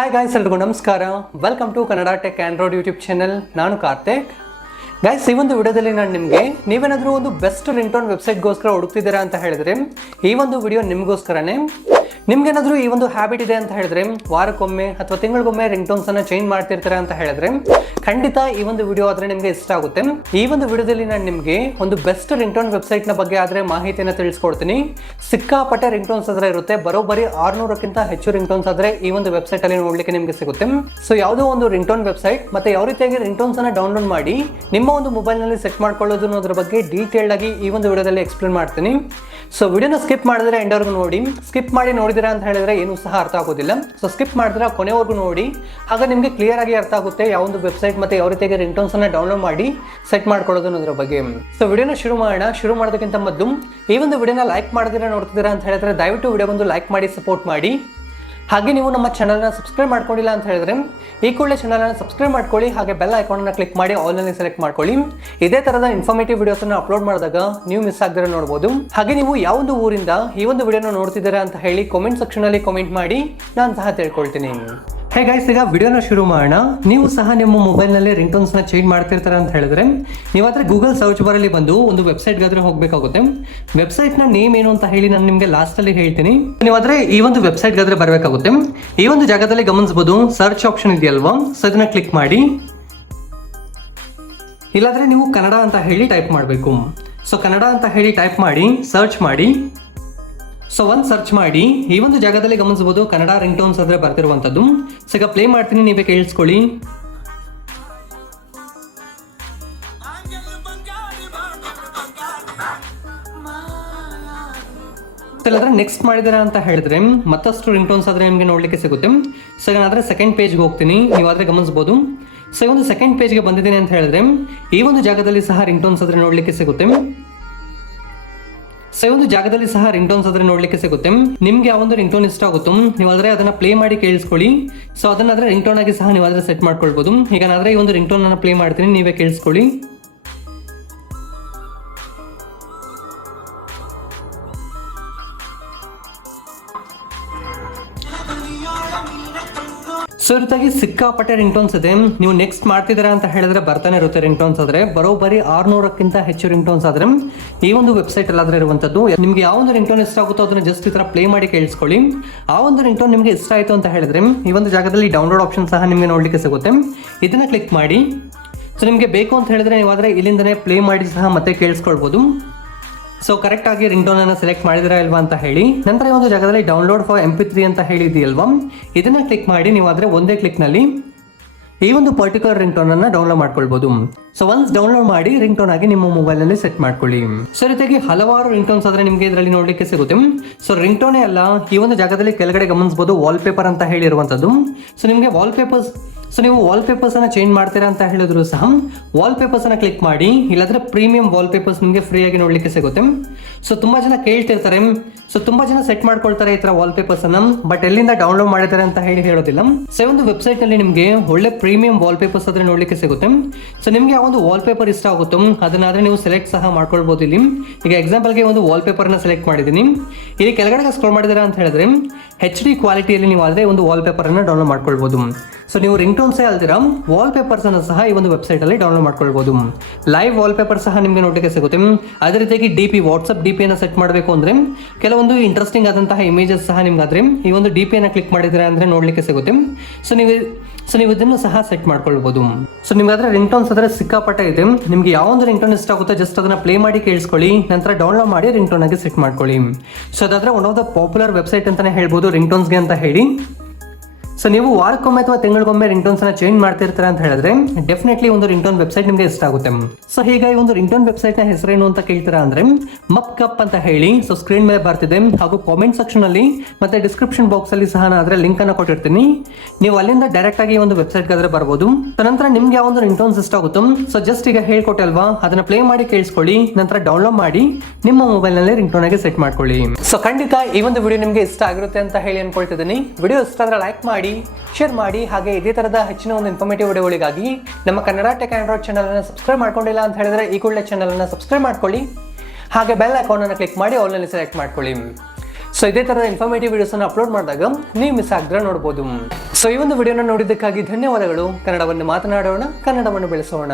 Hi guys, ಎಲ್ರಿಗೂ ನಮಸ್ಕಾರ. Welcome to Kannada tech Android YouTube channel. ನಾನು ಕಾರ್ತಿಕ್. ಗಾಯ್ಸ್, ಈ ಒಂದು ವಿಡಿಯೋದಲ್ಲಿ ನಾನು ನಿಮಗೆ ನೀವೇನಾದರೂ ಒಂದು ಬೆಸ್ಟ್ ರಿಂಗ್ಟೋನ್ ವೆಬ್ಸೈಟ್ಗೋಸ್ಕರ ಹುಡುಕ್ತಿದ್ದೀರಾ ಅಂತ ಹೇಳಿದ್ರೆ ಈ ಒಂದು ವಿಡಿಯೋ ನಿಮಗೋಸ್ಕರನೇ. ನಿಮ್ಗೇನಾದರೂ ಈ ಒಂದು ಹ್ಯಾಬಿಟ್ ಇದೆ ಅಂತ ಹೇಳಿದ್ರೆ, ವಾರಕ್ಕೊಮ್ಮೆ ಅಥವಾ ತಿಂಗಳಿಗೊಮ್ಮೆ ರಿಂಗ್ಟೋನ್ಸನ್ನು ಚೇಂಜ್ ಮಾಡ್ತಿರ್ತಾರೆ ಅಂತ ಹೇಳಿದ್ರೆ ಖಂಡಿತ ಈ ಒಂದು ವಿಡಿಯೋ ಆದರೆ ನಿಮಗೆ ಇಷ್ಟ ಆಗುತ್ತೆ. ಈ ಒಂದು ವಿಡಿಯೋದಲ್ಲಿ ನಾನು ನಿಮಗೆ ಒಂದು ಬೆಸ್ಟ್ ರಿಂಗ್ಟೋನ್ ವೆಬ್ಸೈಟ್ನ ಬಗ್ಗೆ ಆದರೆ ಮಾಹಿತಿಯನ್ನು ತಿಳಿಸ್ಕೊಡ್ತೀನಿ. ಸಿಕ್ಕಾಪಟ್ಟೆ ರಿಂಗ್ಟೋನ್ಸ್ ಆದರೆ ಇರುತ್ತೆ, ಬರೋಬ್ಬರಿ 600ಕ್ಕಿಂತ ಹೆಚ್ಚು ರಿಂಗ್ಟೋನ್ಸ್ ಆದರೆ ಈ ಒಂದು ವೆಬ್ಸೈಟಲ್ಲಿ ನೋಡಲಿಕ್ಕೆ ನಿಮಗೆ ಸಿಗುತ್ತೆ. ಸೊ ಯಾವುದೋ ಒಂದು ರಿಂಗ್ಟೋನ್ ವೆಬ್ಸೈಟ್ ಮತ್ತು ಯಾವ ರೀತಿಯಾಗಿ ರಿಂಗ್ಟೋನ್ಸನ್ನು ಡೌನ್ಲೋಡ್ ಮಾಡಿ ನಿಮ್ಮ ಒಂದು ಮೊಬೈಲ್ನಲ್ಲಿ ಸೆಟ್ ಮಾಡ್ಕೊಳ್ಳೋದು ಅನ್ನೋದ್ರ ಬಗ್ಗೆ ಡೀಟೇಲ್ಡ್ ಆಗಿ ಈ ಒಂದು ವಿಡಿಯೋದಲ್ಲಿ ಎಕ್ಸ್ಪ್ಲೇನ್ ಮಾಡ್ತೀನಿ. ಸೊ ವಿಡಿಯೋನ ಸ್ಕಿಪ್ ಮಾಡಿದ್ರೆ ಎಂಡವರೆಗೂ ನೋಡಿ. ಸ್ಕಿಪ್ ಮಾಡಿ ನೋಡಿದಿರಾ ಅಂತ ಹೇಳಿದ್ರೆ ಏನೂ ಸಹ ಅರ್ಥ ಆಗೋದಿಲ್ಲ. ಸೊ ಸ್ಕಿಪ್ ಮಾಡಿದ್ರೆ ಕೊನೆವರೆಗೂ ನೋಡಿ, ಆಗ ನಿಮಗೆ ಕ್ಲಿಯರ್ ಆಗಿ ಅರ್ಥ ಆಗುತ್ತೆ ಯಾವ ಒಂದು ವೆಬ್ಸೈಟ್ ಮತ್ತೆ ಯಾವ ರೀತಿಯಾಗಿ ರಿಂಗ್ಟೋನ್ಸ್ ಅನ್ನ ಡೌನ್ಲೋಡ್ ಮಾಡಿ ಸೆಟ್ ಮಾಡ್ಕೊಳ್ಳೋದು ಅನ್ನೋದ್ರ ಬಗ್ಗೆ. ಸೊ ವಿಡಿಯೋನ ಶುರು ಮಾಡೋಣ. ಶುರು ಮಾಡೋದಕ್ಕಿಂತ ಮೊದಲು ಈ ಒಂದು ವಿಡಿಯೋನ ಲೈಕ್ ಮಾಡಿದಿರಾ ನೋಡ್ತಿದ್ದೀರಾ ಅಂತ ಹೇಳಿದ್ರೆ ದಯವಿಟ್ಟು ವಿಡಿಯೋ ಬಂದು ಲೈಕ್ ಮಾಡಿ ಸಪೋರ್ಟ್ ಮಾಡಿ. ಹಾಗೆ ನೀವು ನಮ್ಮ ಚಾನಲ್ನ ಸಬ್ಸ್ಕ್ರೈಬ್ ಮಾಡ್ಕೊಂಡಿಲ್ಲ ಅಂತ ಹೇಳಿದ್ರೆ ಈ ಕೂಡಲೇ ಚಾನಲ್ನ ಸಬ್ಸ್ಕ್ರೈಬ್ ಮಾಡ್ಕೊಳ್ಳಿ. ಹಾಗೆ ಬೆಲ್ ಐಕಾನ್ನ ಕ್ಲಿಕ್ ಮಾಡಿ ಆಲ್ನಲ್ಲಿ ಸೆಲೆಕ್ಟ್ ಮಾಡ್ಕೊಳ್ಳಿ. ಇದೇ ಥರದ ಇನ್ಫಾರ್ಮೇಟಿವ್ ವಿಡಿಯೋಸನ್ನು ಅಪ್ಲೋಡ್ ಮಾಡಿದಾಗ ನೀವು ಮಿಸ್ ಆಗದಿರೋ ನೋಡ್ಬೋದು. ಹಾಗೆ ನೀವು ಯಾವೊಂದು ಊರಿಂದ ಈ ಒಂದು ವಿಡಿಯೋನ ನೋಡ್ತಿದ್ದೀರಾ ಅಂತ ಹೇಳಿ ಕಾಮೆಂಟ್ ಸೆಕ್ಷನಲ್ಲಿ ಕಾಮೆಂಟ್ ಮಾಡಿ, ನಾನು ಸಹ ತಿಳ್ಕೊಳ್ತೀನಿ. ಹೇ ಗೈಸ್, ಈಗ ವಿಡಿಯೋನ ಶುರು ಮಾಡೋಣ. ನೀವು ಸಹ ನಿಮ್ಮ ಮೊಬೈಲ್ನಲ್ಲಿ ರಿಂಗ್ಟೋನ್ಸ್ನ ಚೇಂಜ್ ಮಾಡ್ತಿರ್ತಾರೆ ಅಂತ ಹೇಳಿದ್ರೆ ನೀವಾದರೆ ಗೂಗಲ್ ಸರ್ಚ್ ಬಾರಲ್ಲಿ ಬಂದು ಒಂದು ವೆಬ್ಸೈಟ್ಗಾದ್ರೆ ಹೋಗಬೇಕಾಗುತ್ತೆ. ವೆಬ್ಸೈಟ್ನ ನೇಮ್ ಏನು ಅಂತ ಹೇಳಿ ನಾನು ನಿಮಗೆ ಲಾಸ್ಟಲ್ಲಿ ಹೇಳ್ತೀನಿ. ನೀವಾದರೆ ಈ ಒಂದು ವೆಬ್ಸೈಟ್ಗಾದ್ರೆ ಬರಬೇಕಾಗುತ್ತೆ. ಈ ಒಂದು ಜಾಗದಲ್ಲಿ ಗಮನಿಸಬಹುದು ಸರ್ಚ್ ಆಪ್ಷನ್ ಇದೆಯಲ್ವಾ, ಸೊ ಇದನ್ನ ಕ್ಲಿಕ್ ಮಾಡಿ. ಇಲ್ಲಾಂದರೆ ನೀವು ಕನ್ನಡ ಅಂತ ಹೇಳಿ ಟೈಪ್ ಮಾಡಬೇಕು. ಸೊ ಕನ್ನಡ ಅಂತ ಹೇಳಿ ಟೈಪ್ ಮಾಡಿ ಸರ್ಚ್ ಮಾಡಿ. ಸೊ ಒಂದು ಸರ್ಚ್ ಮಾಡಿ ಈ ಒಂದು ಜಾಗದಲ್ಲಿ ಗಮನಿಸಬಹುದು ಕನ್ನಡ ರಿಂಗ್ಟೋನ್ಸ್ ಆದರೆ ಬರ್ತಿರುವಂಥದ್ದು. ಸೊ ಈಗ ಪ್ಲೇ ಮಾಡ್ತೀನಿ, ನೀವೇ ಕೇಳಿಸ್ಕೊಳ್ಳಿ. ಇಲ್ಲಾಂದ್ರೆ ನೆಕ್ಸ್ಟ್ ಮಾಡಿದಾರ ಅಂತ ಹೇಳಿದ್ರೆ ಮತ್ತಷ್ಟು ರಿಂಗ್ಟೋನ್ಸ್ ಆದರೆ ನಿಮಗೆ ನೋಡಲಿಕ್ಕೆ ಸಿಗುತ್ತೆ. ಸೊ ಏನಾದರೆ ಸೆಕೆಂಡ್ ಪೇಜ್ಗೆ ಹೋಗ್ತೀನಿ, ನೀವಾದರೆ ಗಮನಿಸಬಹುದು. ಸೊ ಈ ಒಂದು ಸೆಕೆಂಡ್ ಪೇಜ್ಗೆ ಬಂದಿದ್ದೀನಿ ಅಂತ ಹೇಳಿದ್ರೆ ಈ ಒಂದು ಜಾಗದಲ್ಲಿ ಸಹ ರಿಂಗ್ಟೋನ್ಸ್ ಆದರೆ ನೋಡಲಿಕ್ಕೆ ಸಿಗುತ್ತೆ. ಸೊ ಈ ಒಂದು ಜಾಗದಲ್ಲಿ ಸಹ ರಿಂಗ್ಟೋನ್ಸ್ ಆದರೆ ನೋಡಲಿಕ್ಕೆ ಸಿಗುತ್ತೆ. ನಿಮ್ಗೆ ಯಾವ ಒಂದು ರಿಂಗ್ಟೋನ್ ಇಷ್ಟ ಆಗುತ್ತೋ ನೀವಾದರೆ ಅದನ್ನ ಪ್ಲೇ ಮಾಡಿ ಕೇಳಿಸ್ಕೊಳ್ಳಿ. ಸೊ ಅದನ್ನಾದ್ರೆ ರಿಂಗ್ಟೋನ್ ಆಗಿ ಸಹ ನೀವಾದರೆ ಸೆಟ್ ಮಾಡ್ಕೊಳ್ಬಹುದು. ಈಗ ನಾದ್ರೆ ಈ ಒಂದು ರಿಂಗ್ಟೋನ್ ಅನ್ನ ಪ್ಲೇ ಮಾಡ್ತೀನಿ, ನೀವೇ ಕೇಳಿಸ್ಕೊಳ್ಳಿ. ಸೊ ಇರುತ್ತಾಗಿ ಸಿಕ್ಕಾಪಟ್ಟೆ ರಿಂಗ್ಟೋನ್ಸ್ ಇದೆ. ನೀವು ನೆಕ್ಸ್ಟ್ ಮಾಡ್ತಿದ್ದೀರಾ ಅಂತ ಹೇಳಿದ್ರೆ ಬರ್ತಾನೆ ಇರುತ್ತೆ ರಿಂಗ್ಟೋನ್ಸ್ ಆದರೆ ಬರೋಬ್ಬರಿ 600ಕ್ಕಿಂತ ಹೆಚ್ಚು ರಿಂಗ್ಟೋನ್ಸ್ ಆದರೆ ಈ ಒಂದು ವೆಬ್ಸೈಟ್ ಅಲ್ಲಾದ್ರೆ ಇರುವಂಥದ್ದು. ನಿಮ್ಗೆ ಯಾವ ಒಂದು ರಿಂಗ್ಟೋನ್ ಇಷ್ಟ ಆಗುತ್ತೋ ಅದನ್ನ ಜಸ್ಟ್ ಈ ಥರ ಪ್ಲೇ ಮಾಡಿ ಕೇಳಿಸ್ಕೊಳ್ಳಿ. ಆ ಒಂದು ರಿಂಗ್ಟೋನ್ ನಿಮಗೆ ಇಷ್ಟ ಆಯಿತು ಅಂತ ಹೇಳಿದ್ರೆ ಈ ಒಂದು ಜಾಗದಲ್ಲಿ ಡೌನ್ಲೋಡ್ ಆಪ್ಷನ್ ಸಹ ನಿಮಗೆ ನೋಡಲಿಕ್ಕೆ ಸಿಗುತ್ತೆ. ಇದನ್ನ ಕ್ಲಿಕ್ ಮಾಡಿ. ಸೊ ನಿಮಗೆ ಬೇಕು ಅಂತ ಹೇಳಿದ್ರೆ ನೀವಾದರೆ ಇಲ್ಲಿಂದನೇ ಪ್ಲೇ ಮಾಡಿ ಸಹ ಮತ್ತೆ ಕೇಳಿಸ್ಕೊಳ್ಬೋದು. ಸೊ ಕರೆಕ್ಟ್ ಆಗಿ ರಿಂಗ್ಟೋನ್ ಅನ್ನು ಸೆಲೆಕ್ಟ್ ಮಾಡಿದಿರಾ ಇಲ್ವಾ ಅಂತ ಹೇಳಿ ನಂತರ ಈ ಒಂದು ಜಾಗದಲ್ಲಿ ಡೌನ್ಲೋಡ್ ಫಾರ್ MP3 ಅಂತ ಹೇಳಿದೆಯಲ್ವಾ, ಇದನ್ನ ಕ್ಲಿಕ್ ಮಾಡಿ ನೀವಾದರೆ ಒಂದೇ ಕ್ಲಿಕ್ನಲ್ಲಿ ಈ ಒಂದು ಪರ್ಟಿಕ್ಯುಲರ್ ರಿಂಗ್ಟೋನ್ ಅನ್ನ ಡೌನ್ಲೋಡ್ ಮಾಡ್ಕೊಳ್ಬಹುದು. ಸೊ ಒನ್ಸ್ ಡೌನ್ಲೋಡ್ ಮಾಡಿ ರಿಂಗ್ಟೋನ್ ಆಗಿ ನಿಮ್ಮ ಮೊಬೈಲ್ ನಲ್ಲಿ ಸೆಟ್ ಮಾಡ್ಕೊಳ್ಳಿ. ಸೊ ರೀತಿಯಾಗಿ ಹಲವಾರು ರಿಂಗ್ಟೋನ್ಸ್ ಆದ್ರೆ ನಿಮಗೆ ಇದರಲ್ಲಿ ನೋಡ್ಲಿಕ್ಕೆ ಸಿಗುತ್ತೆ. ಸೊ ರಿಂಗ್ಟೋನೇ ಅಲ್ಲ, ಈ ಒಂದು ಜಾಗದಲ್ಲಿ ಕೆಳಗಡೆ ಗಮನಿಸಬಹುದು ವಾಲ್ಪೇಪರ್ ಅಂತ ಹೇಳಿರುವಂತದ್ದು. ಸೊ ನಿಮಗೆ ವಾಲ್ಪೇಪರ್ಸ್, ಸೊ ನೀವು ವಾಲ್ಪೇಪರ್ಸ್ ಅನ್ನ ಚೇಂಜ್ ಮಾಡ್ತೀರಾ ಅಂತ ಹೇಳಿದ್ರು ಸಹ ವಾಲ್ಪೇಪರ್ಸ್ ಅನ್ನ ಕ್ಲಿಕ್ ಮಾಡಿ. ಇಲ್ಲಾಂದ್ರೆ ಪ್ರೀಮಿಯಂ ವಾಲ್ಪೇಪರ್ಸ್ ನಿಮಗೆ ಫ್ರೀ ಆಗಿ ನೋಡ್ಲಿಕ್ಕೆ ಸಿಗುತ್ತೆ. ಸೊ ತುಂಬಾ ಜನ ಕೇಳ್ತಿರ್ತಾರೆ, ಸೊ ತುಂಬಾ ಜನ ಸೆಟ್ ಮಾಡ್ಕೊಳ್ತಾರೆ ಈ ತರ ವಾಲ್ಪೇಪರ್ಸ್ ಅನ್ನ, ಬಟ್ ಎಲ್ಲಿಂದ ಡೌನ್ಲೋಡ್ ಮಾಡಿದ್ದಾರೆ ಅಂತ ಹೇಳೋದಿಲ್ಲ. ಸೊ ಒಂದು ವೆಬ್ಸೈಟ್ ನಲ್ಲಿ ನಿಮಗೆ ಒಳ್ಳೆ ಪ್ರೀಮಿಯಂ ವಾಲ್ಪೇಪರ್ಸ್ ಆದ್ರೆ ನೋಡ್ಲಿಕ್ಕೆ ಸಿಗುತ್ತೆ. ಸೊ ನಿಮ್ಗೆ ಯಾವ ಒಂದು ವಾಲ್ಪೇಪರ್ ಇಷ್ಟ ಆಗುತ್ತೋ ಅದನ್ನಾದ್ರೆ ನೀವು ಸೆಲೆಕ್ಟ್ ಸಹ ಮಾಡ್ಕೊಳ್ಬಹುದು. ಇಲ್ಲಿ ಈಗ ಎಕ್ಸಾಂಪಲ್ಗೆ ಒಂದು ವಾಲ್ಪೇಪರ್ ನ ಸೆಲೆಕ್ಟ್ ಮಾಡಿದ್ದೀನಿ. ಇಲ್ಲಿ ಕೆಳಗಡೆ ಸ್ಕ್ರೋಲ್ ಮಾಡಿದ್ದೀರಾ ಅಂತ ಹೇಳಿದ್ರೆ HD ಕ್ವಾಲಿಟಿಯಲ್ಲಿ ನೀವು ಆದ್ರೆ ಒಂದು ವಾಲ್ಪೇಪರ್ ಅನ್ನ ಡೌನ್ಲೋಡ್ ಮಾಡ್ಕೊಳ್ಬಹುದು. ಸೊ ನೀವು ರಿಂಗ್ಟೋನ್ಸೇ ಅಲ್ದಿರಾ ವಾಲ್ಪೇಪರ್ಸ್ ಅನ್ನು ಸಹ ಈ ಒಂದು ವೆಬ್ಸೈಟ್ ಅಲ್ಲಿ ಡೌನ್ಲೋಡ್ ಮಾಡ್ಕೊಳ್ಬಹುದು. ಲೈವ್ ವಾಲ್ಪೇಪರ್ ಸಹ ನಿಮಗೆ ನೋಡಲಿಕ್ಕೆ ಸಿಗುತ್ತೆ. ಅದೇ ರೀತಿಯಾಗಿ DP ವಾಟ್ಸ್ಆಪ್ DP ಅನ್ನ ಸೆಟ್ ಮಾಡಬೇಕು ಅಂದ್ರೆ ಕೆಲವೊಂದು ಇಂಟ್ರೆಸ್ಟಿಂಗ್ ಆದಂತಹ ಇಮೇಜಸ್ ಸಹ ನಿಮ್ಗಾದ್ರೆ ಈ ಒಂದು DP ಅನ್ನ ಕ್ಲಿಕ್ ಮಾಡಿದ್ರೆ ಅಂದ್ರೆ ನೋಡ್ಲಿಕ್ಕೆ ಸಿಗುತ್ತೆ. ಸೊ ನೀವು ಇದನ್ನು ಸಹ ಸೆಟ್ ಮಾಡ್ಕೊಳ್ಬಹುದು. ಸೊ ನಿಮ್ಗಾದ್ರೆ ರಿಂಗ್ಟೋನ್ಸ್ ಆದ್ರೆ ಸಿಕ್ಕಾಪಟ್ಟೆ ಇದೆ. ನಿಮ್ಗೆ ಯಾವ ಒಂದು ರಿಂಗ್ಟೋನ್ ಇಷ್ಟ ಆಗುತ್ತೋ ಜಸ್ಟ್ ಅದನ್ನ ಪ್ಲೇ ಮಾಡಿ ಕೇಳಿಸ್ಕೊಳ್ಳಿ, ನಂತರ ಡೌನ್ಲೋಡ್ ಮಾಡಿ ರಿಂಗ್ಟೋನ್ ಆಗಿ ಸೆಟ್ ಮಾಡ್ಕೊಳ್ಳಿ. ಸೊ ಅದಾದ್ರೆ one of the popular website ಅಂತಾನೆ ಹೇಳ್ಬೋದು ರಿಂಗ್ಟೋನ್ಸ್ಗೆ ಅಂತ ಹೇಳಿ. ಸೊ ನೀವು ವಾರಕ್ಕೊಮ್ಮೆ ಅಥವಾ ತಿಂಗಳಿಗೊಮ್ಮೆ ರಿಂಗ್ಟೋನ್ಸ್ ಅನ್ನ ಚೇಂಜ್ ಮಾಡ್ತಿರ್ತಾರೆ ಅಂತ ಹೇಳಿದ್ರೆ ಡೆಫಿನೆಟ್ಲಿ ಒಂದು ರಿಂಗ್ಟೋನ್ ವೆಬ್ಸೈಟ್ ನಿಮಗೆ ಇಷ್ಟ ಆಗುತ್ತೆ. ಸೊ ಹೀಗಾಗಿ ಒಂದು ರಿಂಗ್ಟೋನ್ ವೆಬ್ಸೈಟ್ ನ ಹೆಸರೇನು ಅಂತ ಕೇಳ್ತೀರಾ ಅಂದ್ರೆ ಮಪ್ಕಪ್ ಅಂತ ಹೇಳಿ ಸೊ ಸ್ಕ್ರೀನ್ ಮೇಲೆ ಬರ್ತಿದೆ. ಹಾಗೂ ಕಾಮೆಂಟ್ ಸೆಕ್ಷನ್ ಅಲ್ಲಿ ಮತ್ತೆ ಡಿಸ್ಕ್ರಿಪ್ಷನ್ ಬಾಕ್ಸ್ ಅಲ್ಲಿ ಸಹ ನಾನು ಅದರ ಲಿಂಕ್ ಅನ್ನು ಕೊಟ್ಟಿರ್ತೀನಿ. ನೀವು ಅಲ್ಲಿಂದ ಡೈರೆಕ್ಟ್ ಆಗಿ ಒಂದು ವೆಬ್ಸೈಟ್ ಗಾದ್ರೆ ಬರ್ಬೋದು. ನಂತರ ನಿಮ್ಗೆ ಯಾವ ಒಂದು ರಿಂಗ್ಟೋನ್ಸ್ ಇಷ್ಟ ಆಗುತ್ತೋ ಸೊ ಜಸ್ಟ್ ಈಗ ಹೇಳ್ಕೊಟ್ಟೆ ಅಲ್ವಾ, ಅದನ್ನ ಪ್ಲೇ ಮಾಡಿ ಕೇಳಿಸ್ಕೊಳ್ಳಿ, ನಂತರ ಡೌನ್ಲೋಡ್ ಮಾಡಿ ನಿಮ್ಮ ಮೊಬೈಲ್ ನಲ್ಲಿ ರಿಂಗ್ಟೋನ್ ಆಗಿ ಸೆಟ್ ಮಾಡ್ಕೊಳ್ಳಿ. ಸೊ ಖಂಡಿತ ಈ ಒಂದು ವಿಡಿಯೋ ನಿಮಗೆ ಇಷ್ಟ ಆಗಿರುತ್ತೆ ಅಂತ ಹೇಳಿ ಅನ್ಕೊಳ್ತಿದ್ದೀನಿ. ವಿಡಿಯೋ ಇಷ್ಟ ಆದ್ರೆ ಲೈಕ್ ಮಾಡಿ, ಶೇರ್ ಮಾಡಿ. ಹಾಗೆ ಇದೇ ತರದ ಹೆಚ್ಚಿನ ಒಂದು ಇನ್ಫಾರ್ಮೇಟಿವ್ ವಿಡಿಯೋಗಳಿಗಾಗಿ ನಮ್ಮ ಕನ್ನಡ ಟೆಕ್ ಆಂಡ್ರಾಯ್ಡ್ ಚಾನಲ್ ಅನ್ನು ಸಬ್ಸ್ಕ್ರೈಬ್ ಮಾಡ್ಕೊಂಡಿಲ್ಲ ಅಂತ ಹೇಳಿದ್ರೆ ಈ ಕೂಡಲೇ ಚಾನಲ್ ಅನ್ನು ಸಬ್ಸ್ಕ್ರೈಬ್ ಮಾಡ್ಕೊಳ್ಳಿ. ಹಾಗೆ ಬೆಲ್ ಐಕಾನ್ ಅನ್ನು ಕ್ಲಿಕ್ ಮಾಡಿ ಆಲ್ ನಲ್ಲಿ ಸೆಲೆಕ್ಟ್ ಮಾಡ್ಕೊಳ್ಳಿ. ಸೊ ಇದೇ ತರದ ಇನ್ಫಾರ್ಮೇಟಿವ್ ವಿಡಿಯೋಸ್ ಅನ್ನು ಅಪ್ಲೋಡ್ ಮಾಡಿದಾಗ ನೀವು ಮಿಸ್ ಆಗದ್ರೆ ನೋಡಬಹುದು. ಸೊ ಈ ಒಂದು ವಿಡಿಯೋನ ನೋಡಿದ್ದಕ್ಕಾಗಿ ಧನ್ಯವಾದಗಳು. ಕನ್ನಡವನ್ನು ಮಾತನಾಡೋಣ, ಕನ್ನಡವನ್ನು ಬೆಳೆಸೋಣ.